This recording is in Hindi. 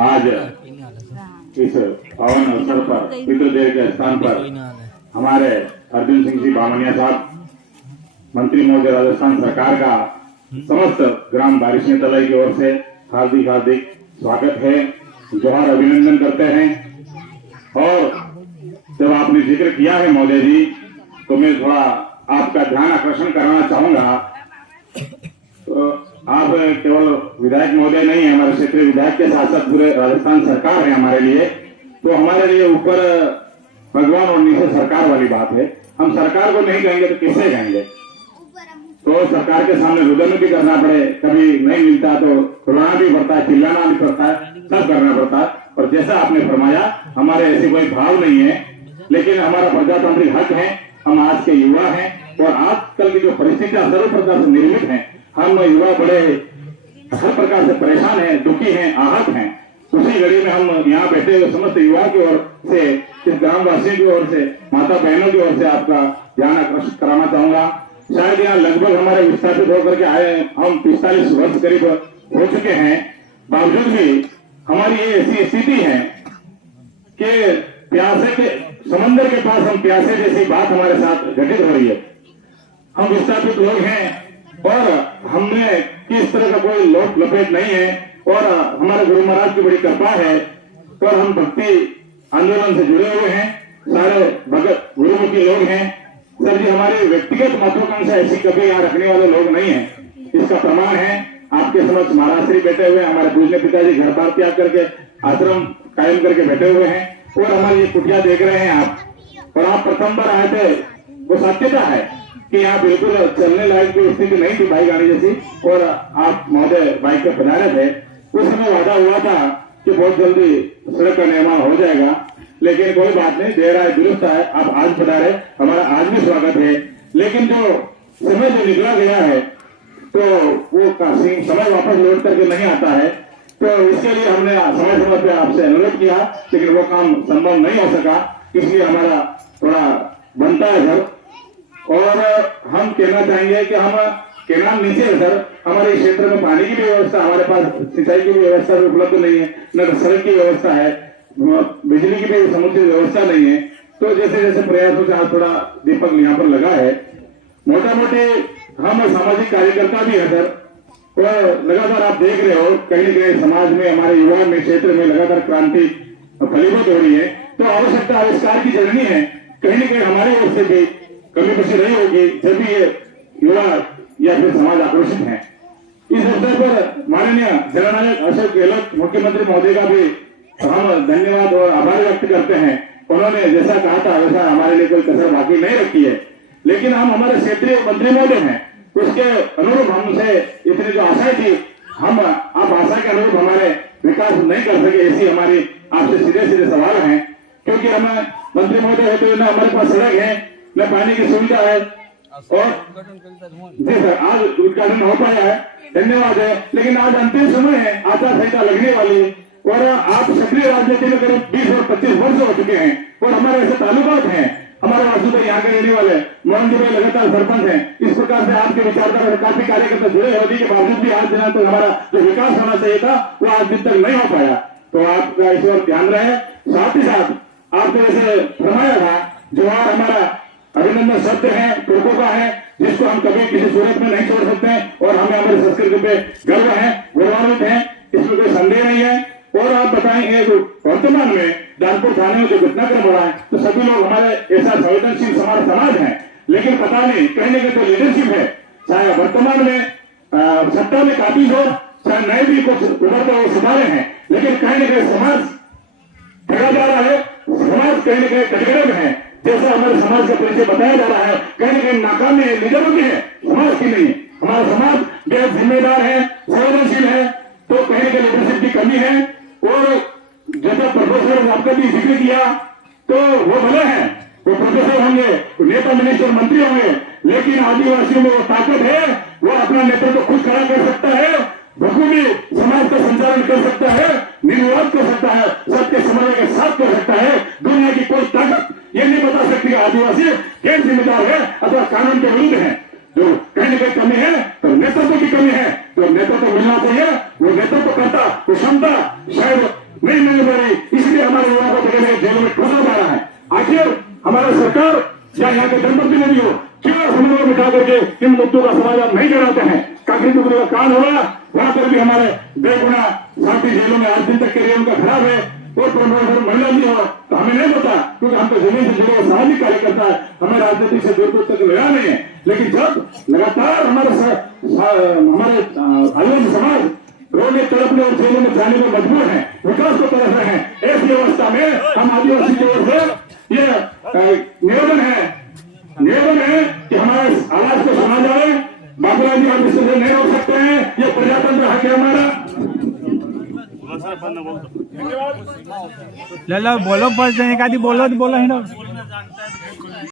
आज इस पावन अवसर पर पितृदेव के स्थान पर हमारे अर्जुन सिंह जी बामनिया साहब मंत्री महोदय राजस्थान सरकार का समस्त ग्राम बारिशे तलाई की ओर से हार्दिक हार्दिक स्वागत है, जोहार अभिनंदन करते हैं। और जब आपने जिक्र किया है महोदय जी, तो मैं थोड़ा आपका ध्यान आकर्षण कराना चाहूंगा। तो आप केवल विधायक महोदय नहीं है, हमारे क्षेत्रीय विधायक के साथ साथ पूरे राजस्थान सरकार है हमारे लिए। तो हमारे लिए ऊपर भगवान और नीचे सरकार वाली बात है। हम सरकार को नहीं कहेंगे तो किससे कहेंगे? तो सरकार के सामने रुदन भी करना पड़े, कभी नहीं मिलता तो रोना भी पड़ता है, चिल्लाना भी पड़ता है, सब करना पड़ता है। और जैसा आपने फरमाया, हमारे ऐसे कोई भाव नहीं है, लेकिन हमारा प्रजातांत्रिक हक है। हम आज के युवा हैं और आजकल की जो परिस्थितियां सर्व प्रकार से निर्मित हैं, हम युवा बड़े हर प्रकार से परेशान हैं, दुखी हैं, आहत हैं। उसी घड़ी में हम यहाँ बैठे हुए समस्त युवा की ओर से, इस ग्रामवासियों की ओर से, माता बहनों की ओर से आपका ध्यान आकर्षित कराना चाहूंगा। शायद यहाँ लगभग हमारे विस्थापित होकर के आए हम 45 वर्ष करीब हो चुके हैं, बावजूद भी हमारी ये ऐसी स्थिति है कि प्यासे के समंदर के पास हम प्यासे जैसी बात हमारे साथ घटित हो रही है। हम विस्थापित लोग हैं और हमने किस तरह का कोई लोट लपेट नहीं है और हमारे गुरु महाराज की बड़ी कृपा है और हम भक्ति आंदोलन से जुड़े हुए हैं, सारे भगत गुरुमुखी लोग हैं। सर जी, हमारी व्यक्तिगत महत्वाकांक्षा ऐसी कभी यहाँ रखने वाले लोग नहीं है। इसका प्रमाण है आपके समक्ष महाराष्ट्री बैठे हुए, हमारे पूज्य पिताजी घर बार त्याग करके आश्रम कायम करके बैठे हुए हैं और हमारी ये कुटिया देख रहे हैं आप। और आप प्रथम बार आए थे, वो सत्यता है कि यहाँ बिल्कुल चलने लायक की स्थिति नहीं थी बाइक आने जैसी, और आप महोदय बाइक पे पधारे थे। उस समय वादा हुआ था कि बहुत जल्दी सड़क का निर्माण हो जाएगा, लेकिन कोई बात नहीं, देर आए दुरुस्त है। आप आज पधारे, हमारा आज भी स्वागत है। लेकिन जो समय जो निकला गया है तो वो समय वापस लौट करके नहीं आता है। तो इसके लिए हमने समय समय पे आपसे अनुरोध किया, लेकिन वो काम संभव नहीं हो सका, इसलिए हमारा थोड़ा बनता है सर। और हम कहना चाहेंगे कि हम केनाल नीचे है सर, हमारे क्षेत्र में पानी की भी व्यवस्था, हमारे पास सिंचाई की भी व्यवस्था उपलब्ध नहीं है, न सड़क की व्यवस्था है, बिजली की भी समुचित व्यवस्था नहीं है। तो जैसे जैसे प्रयासों से आज थोड़ा दीपक यहाँ पर लगा है। मोटा मोटे हम सामाजिक कार्यकर्ता भी है सर, और लगातार आप देख रहे हो कहीं न कहीं समाज में, हमारे युवा में, क्षेत्र में लगातार क्रांति फलीभूत हो रही है। तो आवश्यकता आविष्कार की जननी है, कहीं न कहीं हमारी ओर से भी कमी पेशी नहीं होगी जब भी ये युवा या फिर समाज आक्रोशित है। इस अवसर पर माननीय जननायक अशोक गहलोत मुख्यमंत्री महोदय का भी हम धन्यवाद और आभार व्यक्त करते हैं। उन्होंने जैसा कहा था वैसा हमारे लिए कोई कसर बाकी नहीं रखी है। लेकिन हम हमारे क्षेत्रीय मंत्री महोदय हैं, उसके अनुरूप हमसे इतनी जो आशाएं थी, हम आप आशा के अनुरूप हमारे विकास नहीं कर सके, ऐसी हमारी आपसे सीधे सीधे सवाल है। क्योंकि हम मंत्री महोदय होते हुए न हमारे पास सड़क है, न पानी की सुविधा है। और जी सर, आज उद्घाटन हो पाया है, धन्यवाद है। लेकिन आज अंतिम समय है, आचार संहिता लगने वाली है और आप सक्रिय राजनीति में करीब 20 और 25 वर्ष हो चुके हैं और हमारे ऐसे ताल्लुकात हैं। हमारे वासुदेव तो यहाँ के रहने वाले मोहन जी भाई लगातार सरपंच हैं। इस प्रकार से आपके विचारधारा काफी कार्यकर्ता जुड़े होने के बावजूद भी आज दिनांक तक हमारा जो विकास होना चाहिए था वो आज दिन तक नहीं हो पाया। तो आपका इस ओर ध्यान रहे। साथ ही साथ आपने जैसे फरमाया था, जोहार हमारा अभिनंदन शब्द है, तुर्कों का है, जिसको हम कभी किसी सूरत में नहीं छोड़ सकते और हमें हमारी संस्कृति पे गर्व है, गौरवान्वित है, इसमें कोई संदेह नहीं है। और आप बताएंगे वर्तमान में दानपुर थाने में जो घटनाक्रम हो रहा है, तो सभी लोग हमारे ऐसा संवेदनशील समाज है, लेकिन पता नहीं कहीं न कहीं तो लीडरशिप है, चाहे वर्तमान में सत्ता में काफी हो, चाहे नए भी कुछ उभरते हुए सुधारे हैं, लेकिन कहीं न कहीं समाज ठगा जा रहा है, समाज कहीं न कहीं कटघरे में है। जैसा हमारे समाज का परिचय बताया जा रहा है, कहीं न कहीं नाकामी लीडरों की है, समाज की नहीं है। हमारा समाज बेहद जिम्मेदार है, संवेदनशील है, तो कहीं न कहीं लीडरशिप की कमी है। और जैसा प्रोफेसर आपका भी जिक्र किया, तो वो भले हैं, वो प्रोफेसर होंगे, नेता, मिनिस्टर, मंत्री होंगे, लेकिन आदिवासियों में वो ताकत है, वो अपना नेतृत्व खुद खड़ा कर सकता है, बखूबी समाज का संचालन कर सकता है, निर्विवाद कर सकता है, सबके समन्वय के साथ कर सकता है। दुनिया की कोई ताकत ये नहीं बता सकती आदिवासी गैर जिम्मेदार है अथवा कानून के विरुद्ध है। जो कहीं न कहीं कमी है तो नेतृत्व की कमी है, तो नेतृत्व मिलना चाहिए। वो नेतृत्व करता, वो क्षमता शायद जेलों में ठूसा जा रहा है। आखिर हमारा सरकार या यहाँ के जनप्रतिनिधि हो क्यों समन्वय बिठा करके इन मुद्दों का समाधान नहीं कराते हैं। काकरी टुकड़ी का कांड होगा, वहां पर भी हमारे बेगुना साथी जेलों में आज दिन तक करियर उनका खराब है। और प्रमोशन महिला भी हो तो हमें नहीं पता, क्योंकि हम तो जमीन से जुड़े हुए सामाजिक कार्यकर्ता है, हमें राजनीति से दूर दूर तक लगा नहीं है। लेकिन जब लगातार हमारे आदिवासी समाज रोने तड़पने और जेलों में जाने में मजबूर है, विकास को तरफ रहे हैं, ऐसी अवस्था में हम आदिवासी की ओर से ये निवेदन है कि हमारे आवाज को सुना जाए। बाबूराव जी आप इससे नहीं रोक सकते हैं, ये प्रजातंत्र हक है हमारा। बोलो, बोलो, बोलो, बोलो,